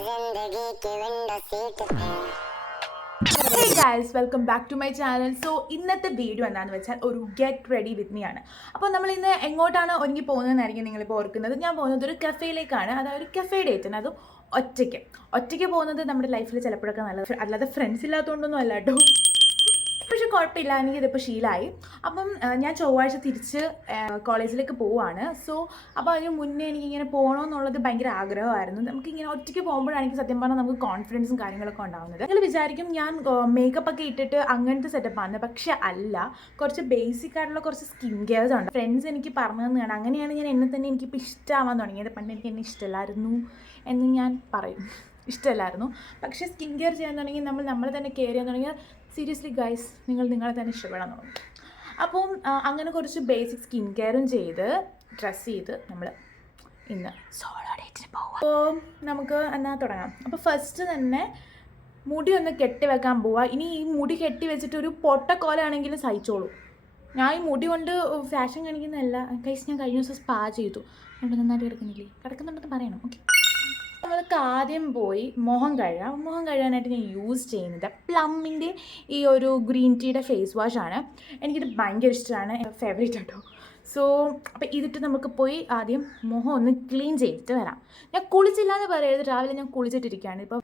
Hey guys, welcome back to my channel. So ഇന്നത്തെ video എന്താണെന്ന് വെച്ചാൽ ഒരു ഗെറ്റ് റെഡി വിത്ത് മീ ആണ്. അപ്പോൾ നമ്മൾ ഇന്ന് എങ്ങോട്ടാണ് ഒരുങ്ങി പോകുന്നതെന്നായിരിക്കും നിങ്ങളിപ്പോൾ ഓർക്കുന്നത്. ഞാൻ പോകുന്നത് ഒരു കഫേയിലേക്കാണ്. അതായത് ഒരു കഫേ ഡേറ്റിന്, അതും ഒറ്റയ്ക്ക് പോകുന്നത് നമ്മുടെ ലൈഫിൽ ചിലപ്പോഴൊക്കെ നല്ലത്, അല്ലാതെ ഫ്രണ്ട്സ് ഇല്ലാത്തതുകൊണ്ടൊന്നും അല്ല കേട്ടോ. പക്ഷെ കുഴപ്പമില്ല, എനിക്കിതിപ്പോൾ ശീലമായി. അപ്പം ഞാൻ ചൊവ്വാഴ്ച തിരിച്ച് കോളേജിലേക്ക് പോവുകയാണ്. സോ അപ്പോൾ അതിന് മുന്നേ എനിക്കിങ്ങനെ പോകണമെന്നുള്ളത് ഭയങ്കര ആഗ്രഹമായിരുന്നു. നമുക്കിങ്ങനെ ഒറ്റയ്ക്ക് പോകുമ്പോഴാണ് എനിക്ക് സത്യം പറഞ്ഞാൽ നമുക്ക് കോൺഫിഡൻസും കാര്യങ്ങളൊക്കെ ഉണ്ടാകുന്നത്. നിങ്ങൾ വിചാരിക്കും ഞാൻ മേക്കപ്പ് ഒക്കെ ഇട്ടിട്ട് അങ്ങനത്തെ സെറ്റപ്പാണ്, പക്ഷെ അല്ല. കുറച്ച് ബേസിക് ആയിട്ടുള്ള കുറച്ച് സ്കിൻ കെയർസ് ഉണ്ട്. ഫ്രണ്ട്സ് എനിക്ക് പറഞ്ഞു തന്നെയാണ്. അങ്ങനെയാണ് ഞാൻ എന്നെ തന്നെ എനിക്കിപ്പോൾ ഇഷ്ടമാവാൻ തുടങ്ങിയത്. പണ്ട് എനിക്ക് എന്നെ ഇഷ്ടമല്ലായിരുന്നു എന്ന് ഞാൻ പറയും, ഇഷ്ടമല്ലായിരുന്നു. പക്ഷേ സ്കിൻ കെയർ ചെയ്യാൻ തുടങ്ങി, നമ്മളെ തന്നെ കെയർ ചെയ്യാൻ തുടങ്ങിയാൽ സീരിയസ്ലി ഗൈസ്, നിങ്ങളെ തന്നെ ഇഷ്ടപ്പെടാൻ തുടങ്ങും. അപ്പം അങ്ങനെ കുറച്ച് ബേസിക് സ്കിൻ കെയറും ചെയ്ത് ഡ്രസ്സ് ചെയ്ത് നമ്മൾ ഇന്ന് സോളോ ഡേറ്റിന് പോവാം. അപ്പോൾ നമുക്ക് എന്നാൽ തുടങ്ങാം. അപ്പോൾ ഫസ്റ്റ് തന്നെ മുടി ഒന്ന് കെട്ടി വെക്കാൻ പോവാം. ഇനി ഈ മുടി കെട്ടി വെച്ചിട്ട് ഒരു പൊട്ടക്കോലാണെങ്കിലും സഹിച്ചോളൂ. ഞാൻ ഈ മുടി കൊണ്ട് ഫാഷൻ കാണിക്കുന്നതല്ല ഗൈസ്. ഞാൻ കഴിഞ്ഞ ദിവസം സ്പാ ചെയ്തു. നന്നായിട്ട് കിടക്കുന്നുണ്ടെന്ന് പറയണം. ഓക്കെ, നമ്മൾക്ക് ആദ്യം പോയി മുഖം കഴുകാനായിട്ട് ഞാൻ യൂസ് ചെയ്യുന്നത് പ്ലമ്മിൻ്റെ ഈ ഒരു ഗ്രീൻ ടീയുടെ ഫേസ് വാഷാണ്. എനിക്കിത് ഭയങ്കര ഇഷ്ടമാണ്, ഫേവറേറ്റ് കേട്ടോ. സോ അപ്പോൾ ഇതിട്ട് നമുക്ക് പോയി ആദ്യം മുഖം ഒന്ന് ക്ലീൻ ചെയ്തിട്ട് വരാം. ഞാൻ കുളിച്ചില്ല എന്ന് പറയരുത്, രാവിലെ ഞാൻ കുളിച്ചിട്ടിരിക്കുകയാണ് ഇപ്പോൾ.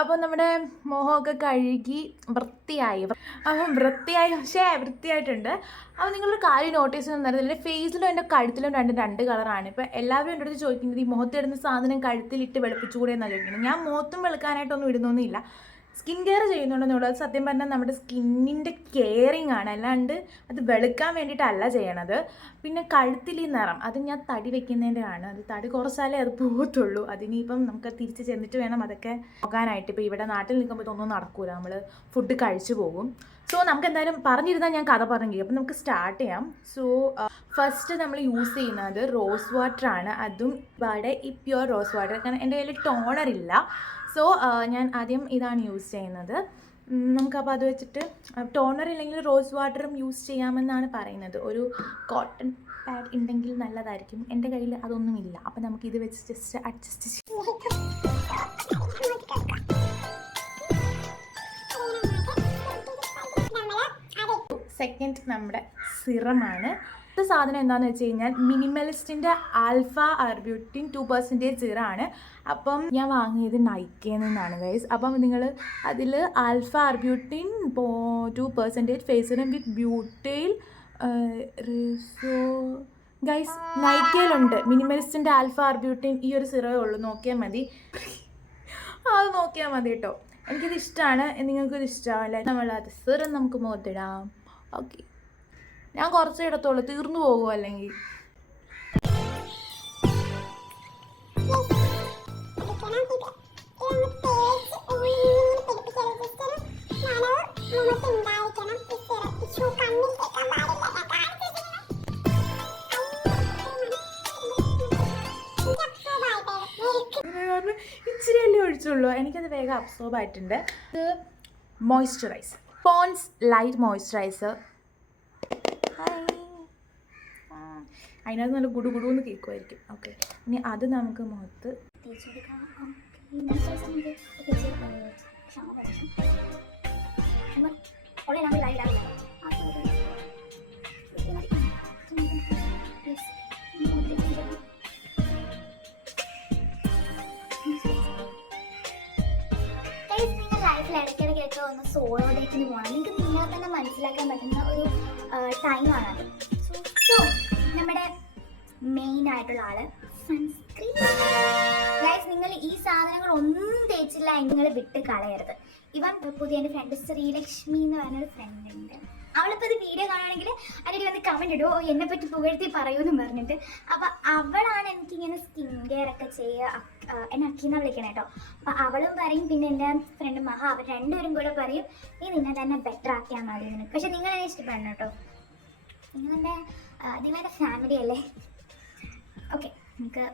അപ്പോൾ നമ്മുടെ മുഖമൊക്കെ കഴുകി വൃത്തിയായി, പക്ഷേ വൃത്തിയായിട്ടുണ്ട്. അപ്പോൾ നിങ്ങളൊരു കാര്യം നോട്ടീസ് ചെയ്യുന്നത്, എൻ്റെ ഫേസിലും എൻ്റെ കഴുത്തിലും രണ്ട് കളറാണ്. ഇപ്പോൾ എല്ലാവരും എൻ്റെ അടുത്ത് ചോദിക്കുന്നത് ഈ മുഖത്തിടുന്ന സാധനം കഴുത്തിലിട്ട് വെളുപ്പിച്ചുകൂടെ എന്നാണ് ചോദിക്കുന്നത്. ഞാൻ മുഖത്തും വെളുക്കാനായിട്ടൊന്നും ഇടുന്നൊന്നുമില്ല, സ്കിൻ കെയർ ചെയ്യുന്നുണ്ടെന്നുള്ളൂ. അത് സത്യം പറഞ്ഞാൽ നമ്മുടെ സ്കിന്നിൻ്റെ കെയറിങ് ആണ്, അല്ലാണ്ട് അത് വെളുക്കാൻ വേണ്ടിയിട്ടല്ല ചെയ്യണത്. പിന്നെ കഴുത്തിൽ ഈ നിറം അത് ഞാൻ തടി വെക്കുന്നതിൻ്റെ ആണ്. അത് തടി കുറച്ചാലേ അത് പോകത്തുള്ളൂ. അതിനിപ്പം നമുക്ക് തിരിച്ച് ചെന്നിട്ട് വേണം അതൊക്കെ പോകാനായിട്ട്. ഇപ്പോൾ ഇവിടെ നാട്ടിൽ നിൽക്കുമ്പോൾ ഇതൊന്നും നടക്കൂല, നമ്മൾ ഫുഡ് കഴിച്ചു പോകും. സോ നമുക്ക് എന്തായാലും പറഞ്ഞിരുന്നാൽ ഞാൻ കഥ പറഞ്ഞു. അപ്പം നമുക്ക് സ്റ്റാർട്ട് ചെയ്യാം. സോ ഫസ്റ്റ് നമ്മൾ യൂസ് ചെയ്യുന്നത് റോസ് വാട്ടറാണ്. അതും ഇവിടെ ഈ പ്യുവർ റോസ് വാട്ടർ, കാരണം എൻ്റെ കയ്യിൽ ടോണറില്ല. സോ ഞാൻ ആദ്യം ഇതാണ് യൂസ് ചെയ്യുന്നത്. നമുക്കപ്പോൾ അത് വെച്ചിട്ട് ടോണർ ഇല്ലെങ്കിൽ റോസ് വാട്ടറും യൂസ് ചെയ്യാമെന്നാണ് പറയുന്നത്. ഒരു കോട്ടൺ പാഡ് ഉണ്ടെങ്കിൽ നല്ലതായിരിക്കും. എൻ്റെ കയ്യിൽ അതൊന്നുമില്ല, അപ്പോൾ നമുക്കിത് വെച്ച് ജസ്റ്റ് അഡ്ജസ്റ്റ് ചെയ്യാം. സെക്കൻഡ് നമ്മുടെ സിറമാണ്. ഇത് സാധനം എന്താണെന്ന് വെച്ച് കഴിഞ്ഞാൽ മിനിമലിസ്റ്റിൻ്റെ ആൽഫ ആർബ്യൂട്ടിൻ 2% സിറാണ്. അപ്പം ഞാൻ വാങ്ങിയത് നൈക്കയിൽ നിന്നാണ് ഗൈസ്. അപ്പം നിങ്ങൾ അതിൽ ആൽഫ ആർബ്യൂട്ടിൻ 2% ഫേസ് സിറം വിത്ത് ബ്യൂട്ടൈൽ ഗൈസ് നൈക്കയിലുണ്ട്. മിനിമലിസ്റ്റിൻ്റെ ആൽഫ ആർബ്യൂട്ടിൻ ഈ ഒരു സിറമേ ഉള്ളൂ, നോക്കിയാൽ മതി. അത് നോക്കിയാൽ മതി കേട്ടോ. എനിക്കിത് ഇഷ്ടമാണ്, നിങ്ങൾക്കിത് ഇഷ്ടമാവില്ല. നമ്മളത് സിറം നമുക്ക് മുഖത്തിടാം. ഓക്കെ, ഞാൻ കുറച്ചേ ഇടത്തുള്ളൂ, തീർന്നു പോകുമോ അല്ലെങ്കിൽ. ഇച്ചിരിയല്ലേ ഒഴിച്ചുള്ളൂ, എനിക്കത് വേഗം അബ്സോർബ് ആയിട്ടുണ്ട്. ഇത് മോയ്സ്ചറൈസർ, പോൺസ് ലൈറ്റ് മോയ്സ്ചറൈസർ. അതിനകത്ത് നല്ല ഗുഡുന്ന് കേൾക്കുമായിരിക്കും. ഓക്കെ, ഇനി അത് നമുക്ക് മുഖത്ത് തേച്ചെടുക്കാം. ഇടയ്ക്കിടയ്ക്കൊക്കെ ഒന്ന് സോളോ ഡേറ്റിന് പോകണം. നിങ്ങൾക്ക് നിങ്ങളെ തന്നെ മനസ്സിലാക്കാൻ പറ്റുന്ന ഒരു ടൈമാണത്. സോ നമ്മുടെ മെയിൻ ആയിട്ടുള്ള ആള് സൺസ്ക്രീൻ. ഗൈസ്, നിങ്ങൾ ഈ സാധനങ്ങൾ ഒന്നും തേച്ചില്ല നിങ്ങൾ വിട്ട് കളയരുത്. ഇവൻ പുതിയ എൻ്റെ ഫ്രണ്ട് ശ്രീലക്ഷ്മി എന്ന് പറഞ്ഞൊരു ഫ്രണ്ട് ഉണ്ട്. അവളിപ്പോൾ ഇത് വീഡിയോ കാണുകയാണെങ്കിൽ അതിൽ വന്ന് കമൻറ്റ് ഇടുമോ എന്നെ പറ്റി പുകഴ്ത്തി പറയൂന്ന് പറഞ്ഞിട്ട്. അപ്പോൾ അവളാണ് എനിക്കിങ്ങനെ സ്കിൻ കെയർ ഒക്കെ ചെയ്യുക. എന്നെ അക്കീന്ന വിളിക്കണം കേട്ടോ. അപ്പോൾ അവളും പറയും, പിന്നെ എൻ്റെ ഫ്രണ്ട് മഹ, അവർ രണ്ടുപേരും കൂടെ പറയും നീ നിന്നെ തന്നെ ബെറ്റർ ആക്കിയാൽ മതി എന്ന്. പക്ഷെ നിങ്ങളെന്നെ ഇഷ്ടപ്പെടണം കേട്ടോ, നിങ്ങളുടെ ഫാമിലി അല്ലേ. ഓക്കെ, നമുക്ക്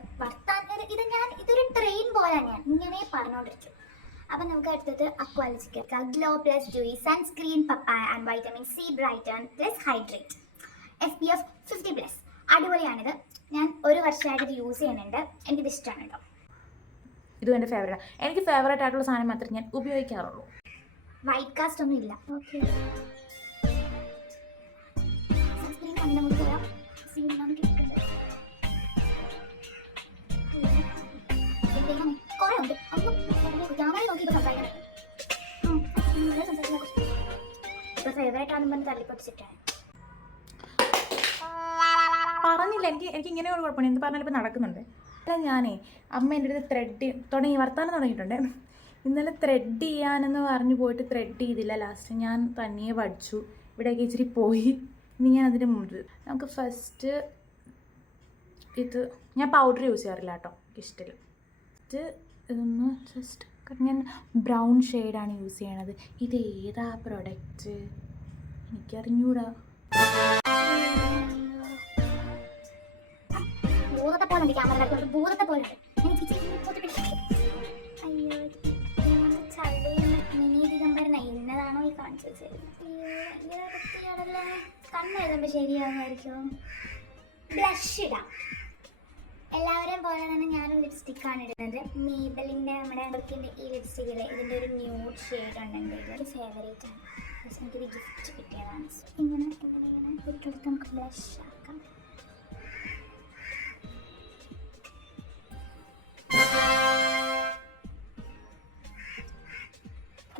ഇതൊരു ട്രെയിൻ പോലെ ഞാൻ ഇങ്ങനെ പറഞ്ഞുകൊണ്ടിരിക്കും. അപ്പം നമുക്ക് അടുത്തത് Aqualogica glow plus dewy sunscreen papaya and vitamin C brighten plus hydrate SPF 50+. അടിപൊളിയാണിത്. ഞാൻ ഒരു വർഷമായിട്ട് ഇത് യൂസ് ചെയ്യുന്നുണ്ട്, എനിക്കിത് ഇഷ്ടമാണ് കേട്ടോ. ഇതും എൻ്റെ ഫേവറേറ്റ്. എനിക്ക് ഫേവറേറ്റ് ആയിട്ടുള്ള സാധനം മാത്രമേ ഞാൻ ഉപയോഗിക്കാറുള്ളൂ. വൈറ്റ് കാസ്റ്റ് ഒന്നും ഇല്ല. ഓക്കെ, സൺസ്ക്രീൻ അങ്ങനെ കൊണ്ട് പോയാൽ സീനാണ് കിട്ടുന്നത്. കുറേ ഉണ്ട്. ഒന്നും ക്യാമറ നോക്കിയിട്ട് സംസാരിക്കണം. ഇപ്പോൾ ഫേവറേറ്റ് ആണെന്ന് പറഞ്ഞ് തള്ളിപ്പൊട്ടിച്ചിട്ടാണ്. പറഞ്ഞില്ല, എനിക്ക് ഇങ്ങനെ ഒരു കുഴപ്പമാണ്. എന്ത് പറഞ്ഞാലും ഇപ്പോൾ നടക്കുന്നുണ്ട്. അല്ല, ഞാനേ അമ്മ എൻ്റെ അടുത്ത് വർത്താനം തുടങ്ങിയിട്ടുണ്ട്. ഇന്നലെ ത്രെഡ് ചെയ്യാനെന്ന് പറഞ്ഞു പോയിട്ട് ത്രെഡ് ചെയ്തില്ല. ലാസ്റ്റ് ഞാൻ തനിയെ പഠിച്ചു. ഇവിടെയൊക്കെ ഇച്ചിരി പോയി. ഇനി ഞാൻ അതിൻ്റെ മുമ്പിൽ നമുക്ക് ഫസ്റ്റ് ഇത് ഞാൻ പൗഡർ യൂസ് ചെയ്യാറില്ല കേട്ടോ, എനിക്കിഷ്ടമില്ല. ഇത് ഇതൊന്ന് ജസ്റ്റ് ഞാൻ ബ്രൗൺ ഷെയ്ഡാണ് യൂസ് ചെയ്യണത്. ഇത് ഏതാ പ്രൊഡക്റ്റ് എനിക്കറിഞ്ഞൂടാ. ഭൂതത്തെ പോലെ ഉണ്ട് ക്യാമറ, ഭൂതത്തെ പോലെ ഉണ്ട്. മിനി ദിഗംബരന എന്നതാണോ ഈ കാണിച്ചു വെച്ചത്? കണ്ണെഴുതുമ്പോൾ ശരിയാകുമായിരിക്കും. ബ്ലഷ് ഇടാം. എല്ലാവരെയും പോലെ തന്നെ ഞാനും ലിപ്സ്റ്റിക്കാണ് ഇടുന്നത്. മേബലിൻ്റെ നമ്മുടെ ബർക്കിൻ്റെ ഈ ലിപ്സ്റ്റിക്കിൽ ഇതിൻ്റെ ഒരു ന്യൂഡ് ഷെയ്ഡ് ഉണ്ടെങ്കിൽ ഇതൊരു ഫേവറേറ്റ് ആണ്. പക്ഷേ എനിക്കൊരു ഗിഫ്റ്റ് കിട്ടിയതാണ്. ഇങ്ങനെ ഒരിക്കലും നമുക്ക് ബ്ലഷ് ആക്കാം.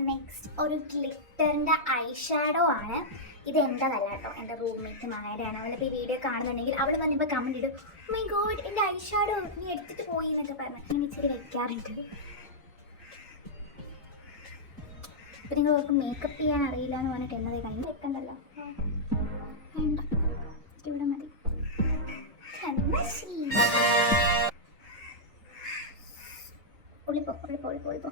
നെക്സ്റ്റ് ഒരു ഗ്ലിറ്ററിൻ്റെ ഐ ഷാഡോ ആണ്. ഇത് എൻ്റെതല്ല കേട്ടോ, എൻ്റെ റൂംമേറ്റ് മായയുടെയാണ്. അവളിപ്പോൾ ഈ വീഡിയോ കാണുന്നുണ്ടെങ്കിൽ അവൾ പറഞ്ഞപ്പോൾ കമൻറ്റ് ഇടും, മൈ ഗോഡ് എൻ്റെ ഐ ഷാഡോ നീ എടുത്തിട്ട് പോയി എന്നൊക്കെ പറഞ്ഞു. ഞാൻ ഇച്ചിരി വെക്കാറുണ്ട്. ഇപ്പം നിങ്ങൾ ഓർക്ക് മേക്കപ്പ് ചെയ്യാൻ അറിയില്ല എന്ന് പറഞ്ഞിട്ട് എന്നത് കഴിഞ്ഞ് വെക്കണ്ടല്ലോ, വേണ്ട, ഇവിടെ മതി. ഒളിപ്പോ ഒളിപ്പോ ഒളിപ്പോ ഒളിപ്പോ.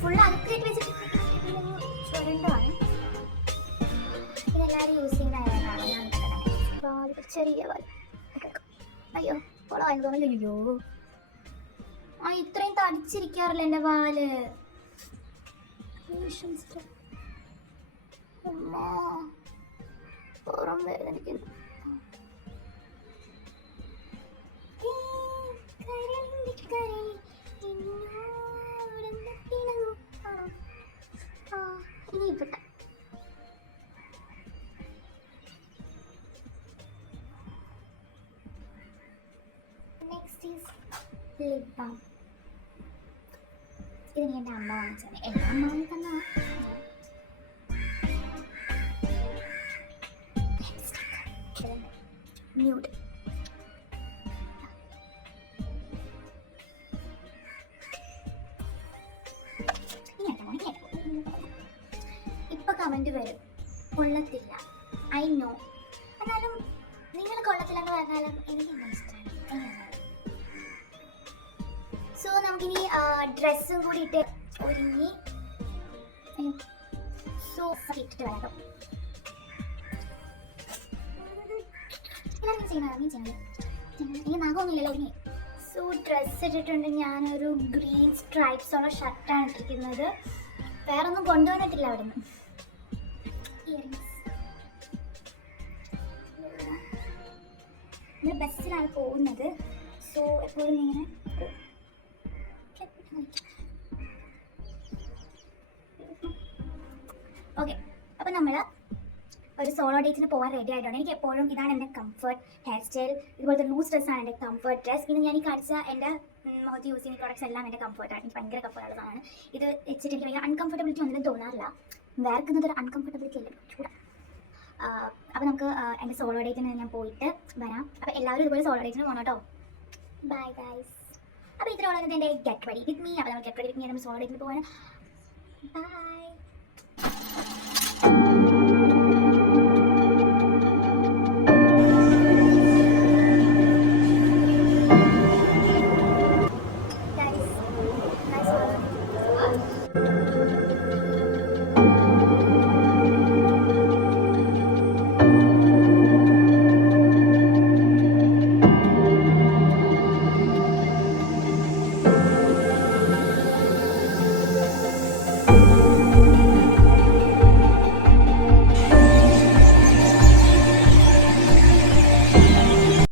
ഫുൾ അലക്കേറ്റ് വെച്ചിട്ട് ചുരണ്ടാണ്. ഇതെല്ലാവരും യൂസ് ചെയ്യുന്നതാണ്. ഞാൻ ചെറിയ പാൽ. അയ്യോ കൊളായി തോന്നില്ലല്ലോ. ഇത്രയും തടിച്ചിരിക്കാറില്ല എൻ്റെ പാല്. പുറം വേദനിക്കുന്നു. ഇനി ഇവിടെ നെക്സ്റ്റ് ഈസ് ലിപ് ബാം. ഇതിന് എൻ്റെ അമ്മ വാങ്ങിച്ചത്. എല്ലാ അമ്മ തന്നെ ന്യൂഡ്. ഇപ്പൊ കമന്റ് വരും കൊള്ളത്തില്ല, ഐ നോ. എന്നാലും നിങ്ങൾ കൊള്ളത്തില്ലെന്ന് പറഞ്ഞാലും എനിക്ക് ഇഷ്ടമാണ്. സോ നമുക്കിനി ഡ്രസ്സും കൂടി ഇട്ട് ഒരുങ്ങി സോ ഇട്ടിട്ട് വരാം. എനിക്ക് നാഗമൊന്നുമില്ലല്ലോ ഇനി. സോ ഡ്രസ്സ് ഇട്ടിട്ടുണ്ട്. ഞാനൊരു ഗ്രീൻ സ്ട്രൈപ്സ് ഉള്ള ഷർട്ടാണ് ഇട്ടിരിക്കുന്നത്. വേറെ ഒന്നും കൊണ്ടുവന്നിട്ടില്ല അവിടെ നിന്ന്. ഇയറിങ്സ്. നമ്മൾ ബസ്സിലാണ് പോകുന്നത്. സോ എപ്പോഴും ഇങ്ങനെ ഓക്കെ. അപ്പോൾ നമ്മൾ ഒരു സോളോ ഡേറ്റിന് പോകാൻ റെഡി ആയിട്ടുണ്ട്. എനിക്ക് എപ്പോഴും ഇതാണ് എൻ്റെ കംഫർട്ട് ഹെയർ സ്റ്റൈൽ. ഇതുപോലത്തെ ലൂസ് ഡ്രസ്സാണ് എൻ്റെ കംഫർട്ട് ഡ്രസ്. ഇത് ഞാൻ ഈ കാണിച്ച എൻ്റെ മുഖത്ത് യൂസ് ചെയ്യുന്ന പ്രോഡക്റ്റ്സ് എല്ലാം എൻ്റെ കംഫർട്ടാണ്. എനിക്ക് ഭയങ്കര കംഫർട്ടുള്ള സാധനമാണ്. ഇത് വെച്ചിട്ട് എനിക്ക് ഭയങ്കര അൺകംഫർട്ടബിലിറ്റി ഒന്നും തോന്നാറില്ല. വേർക്കുന്നത് ഒരു അൺകംഫർട്ടബിലിറ്റി അല്ലേ, ചൂടാ. അപ്പോൾ നമുക്ക് എൻ്റെ സോളോ ഡേറ്റിന് ഞാൻ പോയിട്ട് വരാം. അപ്പോൾ എല്ലാവരും ഇതുപോലെ സോളോ ഡേറ്റിന് പോകണം കേട്ടോ. Bye guys. അപ്പോൾ ഇത്ര ഉള്ളത് എൻ്റെ ഗെറ്റ് റെഡി വിത്ത് മീ. അപ്പോൾ നമ്മൾ ഗെറ്റ് റെഡി വിത്ത് മീ നമ്മൾ സോളോ ഡേറ്റിന് പോകാൻ. ബൈ.